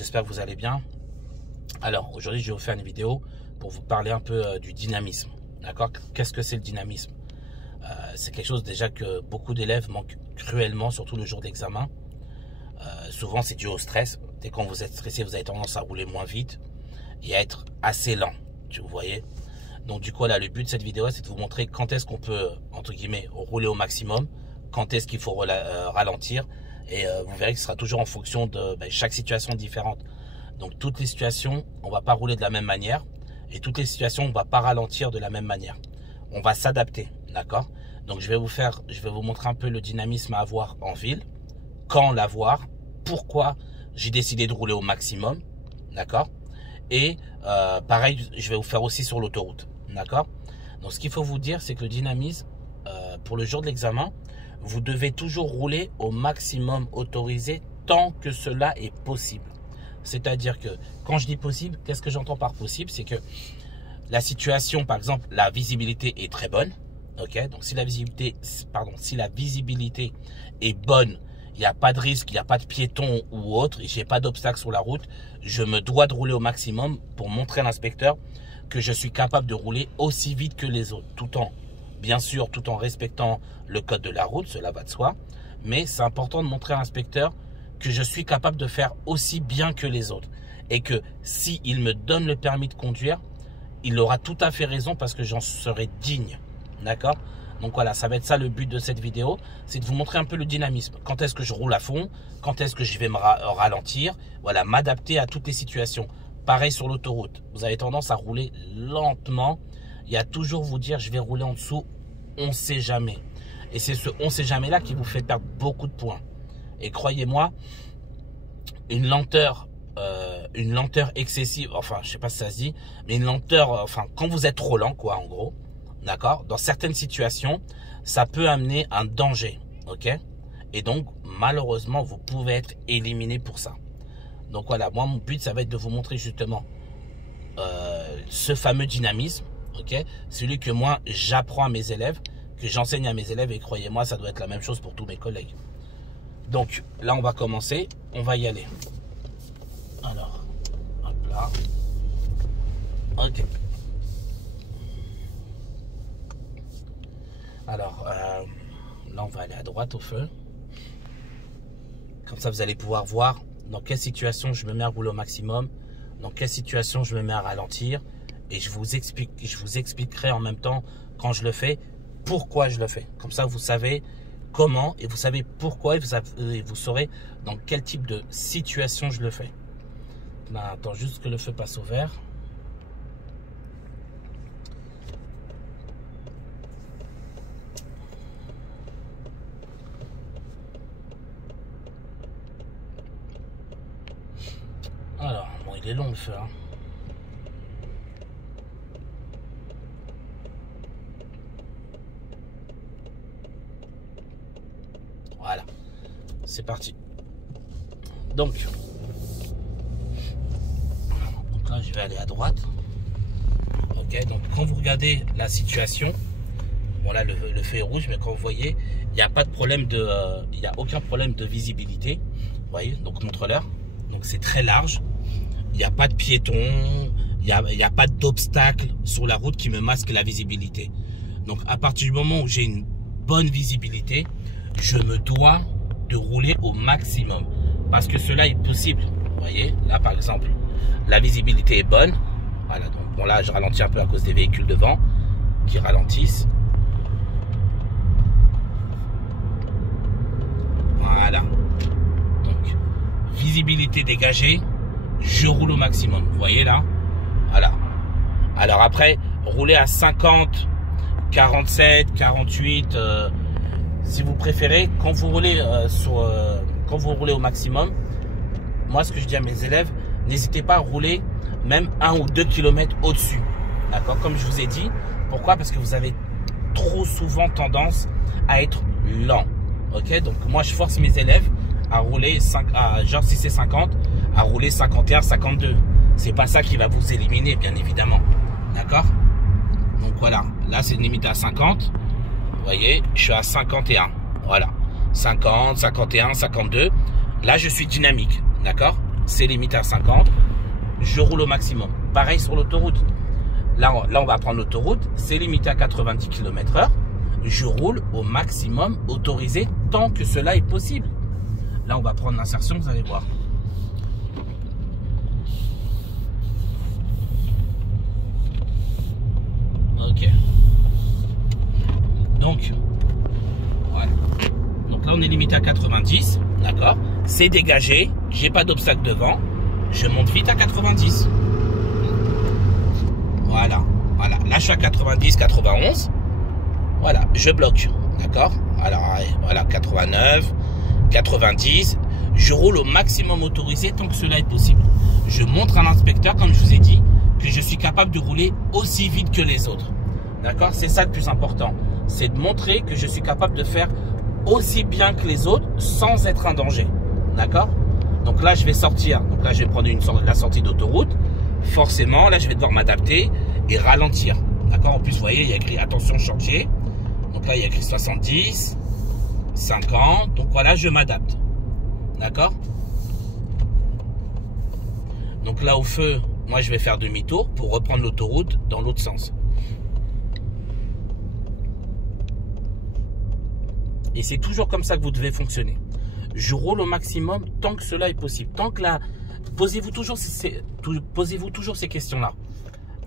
J'espère que vous allez bien. Alors aujourd'hui je vais vous faire une vidéo pour vous parler un peu du dynamisme. D'accord? Qu'est-ce que c'est le dynamisme? C'est quelque chose déjà que beaucoup d'élèves manquent cruellement, surtout le jour d'examen. Souvent c'est dû au stress. Dès que vous êtes stressé, vous avez tendance à rouler moins vite et à être assez lent. Vous voyez? Donc du coup là, le but de cette vidéo, c'est de vous montrer quand est-ce qu'on peut, entre guillemets, rouler au maximum, quand est-ce qu'il faut ralentir. Et vous verrez que ce sera toujours en fonction de chaque situation différente. Donc toutes les situations, on va pas rouler de la même manière. Et toutes les situations, on va pas ralentir de la même manière. On va s'adapter, d'accord? Donc je vais vous montrer un peu le dynamisme à avoir en ville. Quand l'avoir, pourquoi j'ai décidé de rouler au maximum, d'accord? Et pareil, je vais vous faire aussi sur l'autoroute, d'accord? Donc ce qu'il faut vous dire, c'est que le dynamisme, pour le jour de l'examen, vous devez toujours rouler au maximum autorisé tant que cela est possible. C'est-à-dire que quand je dis possible, qu'est-ce que j'entends par possible? C'est que la situation, par exemple, la visibilité est très bonne. Ok, donc si la visibilité est bonne, il n'y a pas de risque, il n'y a pas de piéton ou autre, et je n'ai pas d'obstacle sur la route, je me dois de rouler au maximum pour montrer à l'inspecteur que je suis capable de rouler aussi vite que les autres, bien sûr, tout en respectant le code de la route, cela va de soi. Mais c'est important de montrer à l'inspecteur que je suis capable de faire aussi bien que les autres. Et que s'il me donne le permis de conduire, il aura tout à fait raison parce que j'en serai digne. D'accord? Donc voilà, ça va être ça le but de cette vidéo. C'est de vous montrer un peu le dynamisme. Quand est-ce que je roule à fond? Quand est-ce que je vais me ralentir? Voilà, m'adapter à toutes les situations. Pareil sur l'autoroute. Vous avez tendance à rouler lentement. Il y a toujours vous dire je vais rouler en dessous, on ne sait jamais. Et c'est ce on ne sait jamais là qui vous fait perdre beaucoup de points. Et croyez-moi, une lenteur excessive, enfin je sais pas si ça se dit, mais une lenteur, enfin quand vous êtes trop lent quoi en gros, d'accord, dans certaines situations, ça peut amener un danger, ok? Et donc malheureusement vous pouvez être éliminé pour ça. Donc voilà, moi mon but ça va être de vous montrer justement ce fameux dynamisme. Okay, celui que moi j'apprends à mes élèves, que j'enseigne à mes élèves, et croyez-moi ça doit être la même chose pour tous mes collègues. Donc là on va commencer, on va y aller. Alors, hop là. Ok. Alors là on va aller à droite au feu. Comme ça vous allez pouvoir voir dans quelle situation je me mets à rouler au maximum, dans quelle situation je me mets à ralentir. Et je vous expliquerai en même temps, quand je le fais, pourquoi je le fais. Comme ça, vous savez comment et vous savez pourquoi et vous saurez dans quel type de situation je le fais. Là, attends juste que le feu passe au vert. Alors, bon, il est long le feu, hein. Voilà, c'est parti. Donc là, je vais aller à droite. Ok, donc quand vous regardez la situation, bon là le feu est rouge, mais quand vous voyez, il n'y a pas de problème il n'y a aucun problème de visibilité. Vous voyez, donc montre-leur. Donc c'est très large. Il n'y a pas de piéton, il n'y a pas d'obstacle sur la route qui me masque la visibilité. Donc à partir du moment où j'ai une bonne visibilité, je me dois de rouler au maximum parce que cela est possible. Vous voyez, là par exemple, la visibilité est bonne. Voilà, donc bon là je ralentis un peu à cause des véhicules devant qui ralentissent. Voilà. Donc visibilité dégagée, je roule au maximum. Vous voyez là? Voilà. Alors après, rouler à 50, 47, 48. Si vous préférez, quand vous roulez au maximum, moi ce que je dis à mes élèves, n'hésitez pas à rouler même 1 ou 2 km au-dessus. D'accord? Comme je vous ai dit. Pourquoi? Parce que vous avez trop souvent tendance à être lent. Ok? Donc moi je force mes élèves à rouler genre si c'est 50, à rouler 51, 52. C'est pas ça qui va vous éliminer, bien évidemment. D'accord? Donc voilà, là c'est une limite à 50. Vous voyez, je suis à 51. Voilà. 50, 51, 52. Là, je suis dynamique. D'accord? c'est limité à 50. Je roule au maximum. Pareil sur l'autoroute. Là, on va prendre l'autoroute. C'est limité à 90 km/h. Je roule au maximum autorisé tant que cela est possible. Là, on va prendre l'insertion, vous allez voir. Ok. Donc, voilà. Donc là, on est limité à 90. D'accord. C'est dégagé. J'ai pas d'obstacle devant. Je monte vite à 90. Voilà. Voilà. Là, je suis à 90, 91. Voilà. Je bloque. D'accord. Alors, voilà. 89, 90. Je roule au maximum autorisé tant que cela est possible. Je montre à l'inspecteur, comme je vous ai dit, que je suis capable de rouler aussi vite que les autres. D'accord. C'est ça le plus important. C'est de montrer que je suis capable de faire aussi bien que les autres sans être un danger. D'accord. Donc là, je vais sortir. Donc là, je vais prendre la sortie d'autoroute. Forcément, là, je vais devoir m'adapter et ralentir. D'accord. En plus, vous voyez, il y a écrit attention chantier. Donc là, il y a écrit 70, 50. Donc voilà, je m'adapte. D'accord. Donc là, au feu, moi, je vais faire demi-tour pour reprendre l'autoroute dans l'autre sens. Et c'est toujours comme ça que vous devez fonctionner. Je roule au maximum tant que cela est possible. Tant que là, posez-vous toujours ces questions-là.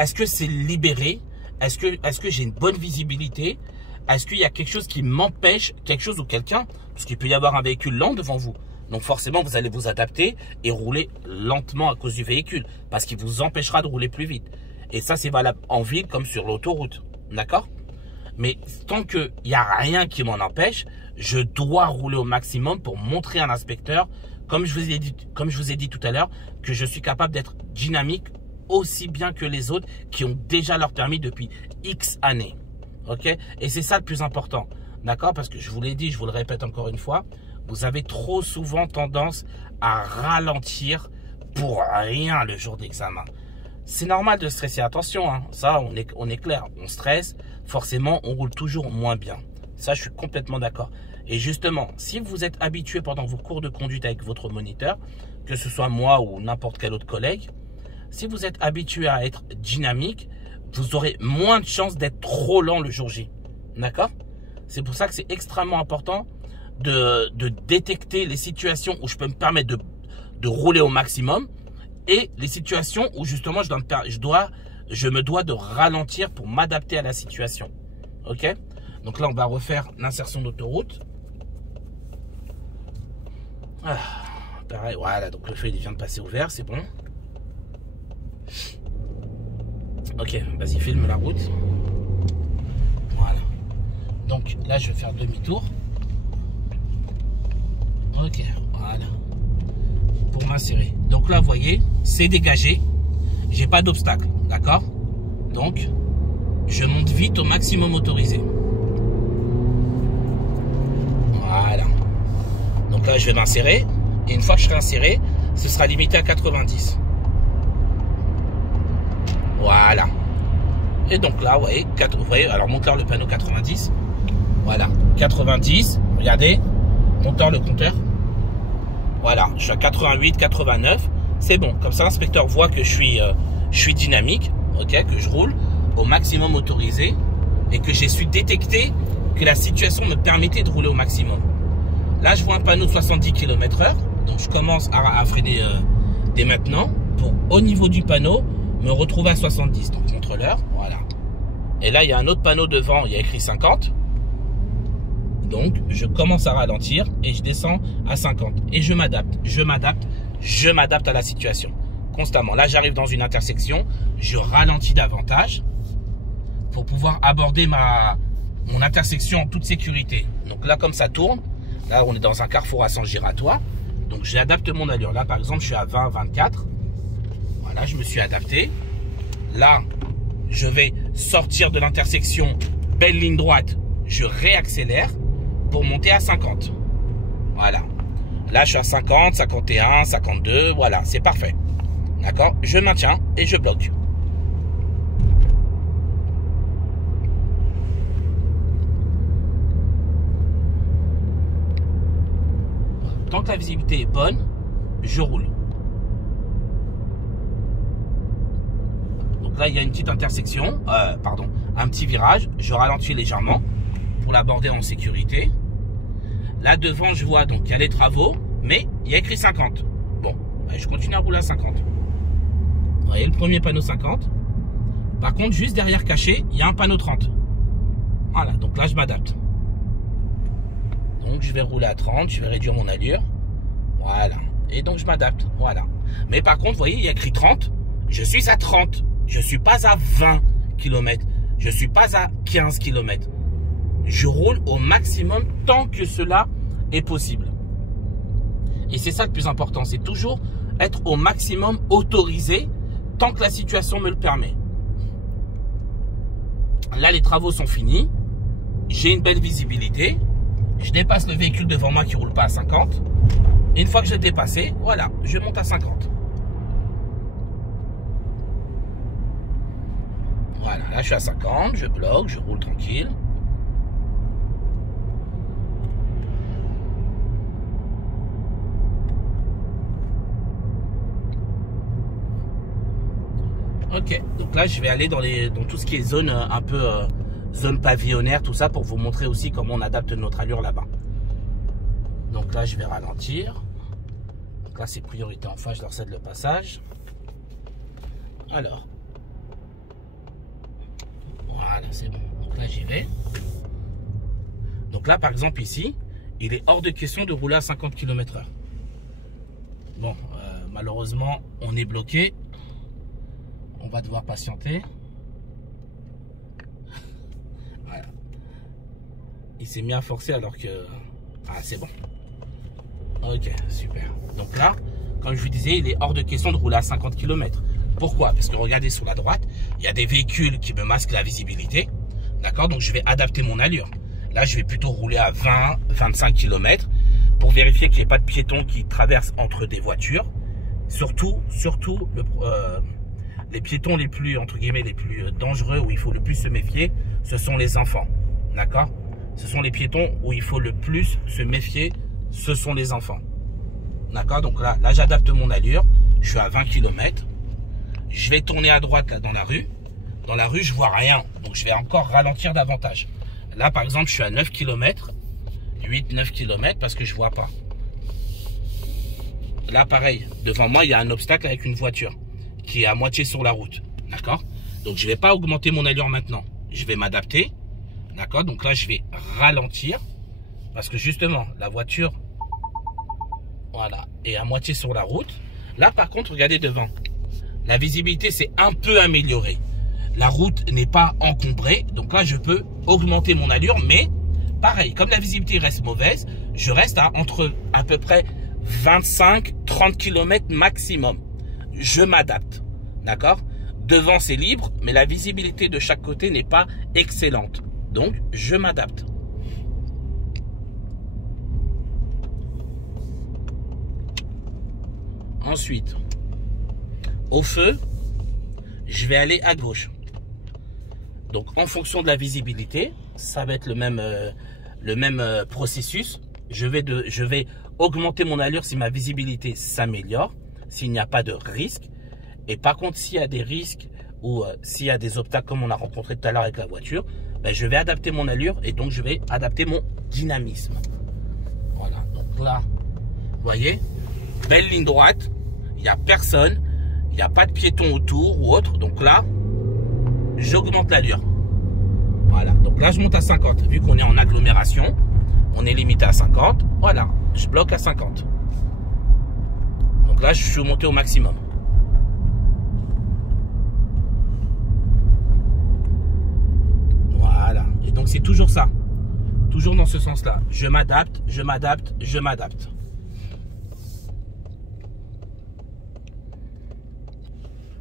Est-ce que c'est libéré? Est-ce que j'ai une bonne visibilité? Est-ce qu'il y a quelque chose qui m'empêche, quelque chose ou quelqu'un? Parce qu'il peut y avoir un véhicule lent devant vous. Donc forcément, vous allez vous adapter et rouler lentement à cause du véhicule. Parce qu'il vous empêchera de rouler plus vite. Et ça, c'est valable en ville comme sur l'autoroute. D'accord? Mais tant qu'il n'y a rien qui m'en empêche, je dois rouler au maximum pour montrer à l'inspecteur, comme je vous ai dit tout à l'heure, que je suis capable d'être dynamique aussi bien que les autres qui ont déjà leur permis depuis X années. Ok? Et c'est ça le plus important. D'accord? Parce que je vous l'ai dit, je vous le répète encore une fois, vous avez trop souvent tendance à ralentir pour rien le jour d'examen. C'est normal de stresser, attention, hein. Ça on est clair, on stresse, forcément on roule toujours moins bien. Ça je suis complètement d'accord. Et justement, si vous êtes habitué pendant vos cours de conduite avec votre moniteur, que ce soit moi ou n'importe quel autre collègue, si vous êtes habitué à être dynamique, vous aurez moins de chances d'être trop lent le jour J. D'accord? C'est pour ça que c'est extrêmement important de détecter les situations où je peux me permettre de rouler au maximum et les situations où justement je me dois de ralentir pour m'adapter à la situation. Ok? Donc là, on va refaire l'insertion d'autoroute. Ah, pareil, voilà, donc le feu il vient de passer au vert, c'est bon. Ok, vas-y, filme la route. Voilà. Donc là, je vais faire demi-tour. Ok, voilà. Pour m'insérer. Donc là, vous voyez, c'est dégagé. J'ai pas d'obstacle, d'accord? Donc, je monte vite au maximum autorisé. Voilà. Donc là, je vais m'insérer. Et une fois que je serai inséré, ce sera limité à 90. Voilà. Et donc là, vous voyez, alors monteur le panneau 90. Voilà, 90. Regardez, monteur le compteur. Voilà, je suis à 88, 89. C'est bon. Comme ça, l'inspecteur voit que je suis dynamique, ok, que je roule au maximum autorisé et que j'ai su détecter que la situation me permettait de rouler au maximum. Là, je vois un panneau de 70 km/h. Donc, je commence à freiner dès maintenant pour, au niveau du panneau, me retrouver à 70. Donc, contre-l'heure, voilà. Et là, il y a un autre panneau devant, il y a écrit 50. Donc, je commence à ralentir et je descends à 50. Et je m'adapte à la situation. Constamment. Là, j'arrive dans une intersection, je ralentis davantage pour pouvoir aborder mon intersection en toute sécurité. Donc là, comme ça tourne, là, on est dans un carrefour à sens giratoire. Donc, j'adapte mon allure. Là, par exemple, je suis à 20, 24. Voilà, je me suis adapté. Là, je vais sortir de l'intersection, belle ligne droite, je réaccélère pour monter à 50. Voilà. Là, je suis à 50, 51, 52. Voilà, c'est parfait. D'accord? Je maintiens et je bloque. Tant que la visibilité est bonne, je roule. Donc là, il y a une petite intersection, pardon, un petit virage. Je ralentis légèrement pour l'aborder en sécurité. Là, devant, je vois donc il y a les travaux, mais il y a écrit 50. Bon, je continue à rouler à 50. Vous voyez le premier panneau 50. Par contre, juste derrière caché, il y a un panneau 30. Voilà, donc là, je m'adapte. Donc, je vais rouler à 30, je vais réduire mon allure. Voilà. Et donc, je m'adapte. Voilà. Mais par contre, vous voyez, il y a écrit 30. Je suis à 30. Je ne suis pas à 20 km. Je ne suis pas à 15 km. Je roule au maximum tant que cela est possible. Et c'est ça le plus important. C'est toujours être au maximum autorisé tant que la situation me le permet. Là, les travaux sont finis. J'ai une belle visibilité. Je dépasse le véhicule devant moi qui ne roule pas à 50. Et une fois que je l'ai dépassé, voilà, je monte à 50. Voilà, là je suis à 50, je bloque, je roule tranquille. Ok, donc là je vais aller dans tout ce qui est zone un peu zone pavillonnaire, tout ça pour vous montrer aussi comment on adapte notre allure là-bas. Donc là je vais ralentir. Donc là c'est priorité en face, je leur cède le passage. Alors, voilà, c'est bon. Donc là j'y vais. Donc là par exemple ici, il est hors de question de rouler à 50 km/h. Bon, malheureusement on est bloqué. On va devoir patienter. Voilà. Il s'est mis à forcer alors que... Ah, c'est bon. Ok, super. Donc là, comme je vous disais, il est hors de question de rouler à 50 km. Pourquoi? Parce que regardez sur la droite, il y a des véhicules qui me masquent la visibilité. D'accord? Donc je vais adapter mon allure. Là, je vais plutôt rouler à 20-25 km pour vérifier qu'il n'y ait pas de piétons qui traversent entre des voitures. Surtout, les piétons les plus, entre guillemets, les plus dangereux, où il faut le plus se méfier, ce sont les enfants. D'accord? Ce sont les piétons où il faut le plus se méfier, ce sont les enfants. D'accord? Donc là j'adapte mon allure. Je suis à 20 km. Je vais tourner à droite là dans la rue. Dans la rue, je vois rien. Donc je vais encore ralentir davantage. Là, par exemple, je suis à 9 km. 8-9 km parce que je vois pas. Là, pareil. Devant moi, il y a un obstacle avec une voiture qui est à moitié sur la route, d'accord? Donc je vais pas augmenter mon allure maintenant, je vais m'adapter, d'accord? Donc là je vais ralentir parce que justement la voiture, voilà, est à moitié sur la route. Là par contre, regardez devant, la visibilité s'est un peu améliorée, la route n'est pas encombrée, donc là je peux augmenter mon allure, mais pareil, comme la visibilité reste mauvaise, je reste entre à peu près 25-30 km maximum. Je m'adapte, d'accord? Devant c'est libre, mais la visibilité de chaque côté n'est pas excellente. Donc je m'adapte. Ensuite, au feu, je vais aller à gauche. Donc en fonction de la visibilité, ça va être le même processus. Je vais augmenter mon allure si ma visibilité s'améliore, s'il n'y a pas de risque. Et par contre, s'il y a des risques ou s'il y a des obstacles comme on a rencontré tout à l'heure avec la voiture, ben, je vais adapter mon allure et donc je vais adapter mon dynamisme. Voilà, donc là, vous voyez, belle ligne droite, il n'y a personne, il n'y a pas de piéton autour ou autre. Donc là, j'augmente l'allure. Voilà, donc là je monte à 50. Vu qu'on est en agglomération, on est limité à 50. Voilà, je bloque à 50. Donc là, je suis monté au maximum. Voilà, et donc c'est toujours ça. Toujours dans ce sens-là. Je m'adapte, je m'adapte, je m'adapte.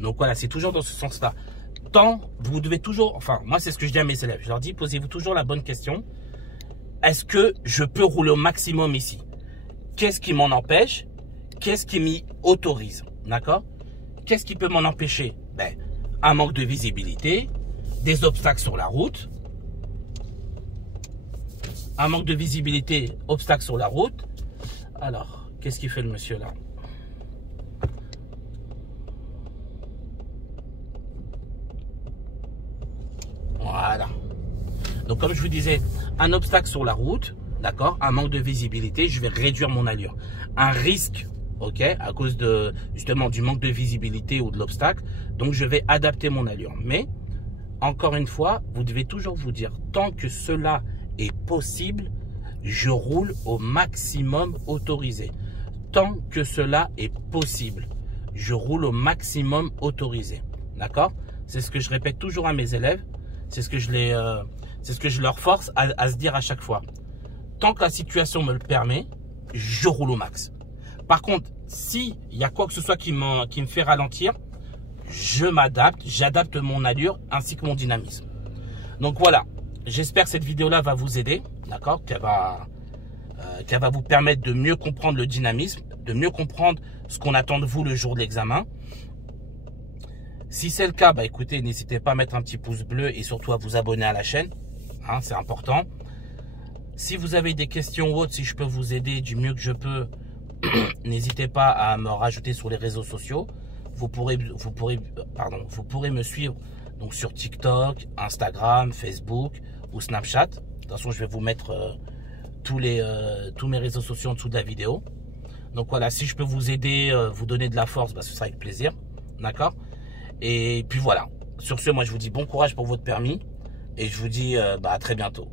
Donc voilà, c'est toujours dans ce sens-là. Tant, vous devez toujours, enfin, moi c'est ce que je dis à mes élèves. Je leur dis, posez-vous toujours la bonne question. Est-ce que je peux rouler au maximum ici? Qu'est-ce qui m'en empêche? Qu'est-ce qui m'y autorise? D'accord? Qu'est-ce qui peut m'en empêcher? Ben, un manque de visibilité, des obstacles sur la route. Un manque de visibilité, obstacles sur la route. Alors, qu'est-ce qu'il fait le monsieur là? Donc, comme je vous disais, un obstacle sur la route, d'accord, un manque de visibilité, je vais réduire mon allure. Un risque, ok, à cause de justement du manque de visibilité ou de l'obstacle, donc je vais adapter mon allure. Mais encore une fois, vous devez toujours vous dire, tant que cela est possible, je roule au maximum autorisé. Tant que cela est possible, je roule au maximum autorisé. D'accord? C'est ce que je répète toujours à mes élèves. C'est ce que je leur force à se dire à chaque fois. Tant que la situation me le permet, je roule au max. Par contre, s'il y a quoi que ce soit qui me fait ralentir, je m'adapte, j'adapte mon allure ainsi que mon dynamisme. Donc voilà, j'espère que cette vidéo-là va vous aider, d'accord, qu'elle va vous permettre de mieux comprendre le dynamisme, de mieux comprendre ce qu'on attend de vous le jour de l'examen. Si c'est le cas, bah écoutez, n'hésitez pas à mettre un petit pouce bleu et surtout à vous abonner à la chaîne, hein, c'est important. Si vous avez des questions ou autres, si je peux vous aider du mieux que je peux, n'hésitez pas à me rajouter sur les réseaux sociaux. Vous pourrez me suivre donc sur TikTok, Instagram, Facebook ou Snapchat. De toute façon, je vais vous mettre tous mes réseaux sociaux en dessous de la vidéo. Donc voilà, si je peux vous aider, vous donner de la force, bah, ce sera avec plaisir. D'accord? Et puis voilà. Sur ce, moi je vous dis bon courage pour votre permis. Et je vous dis à très bientôt.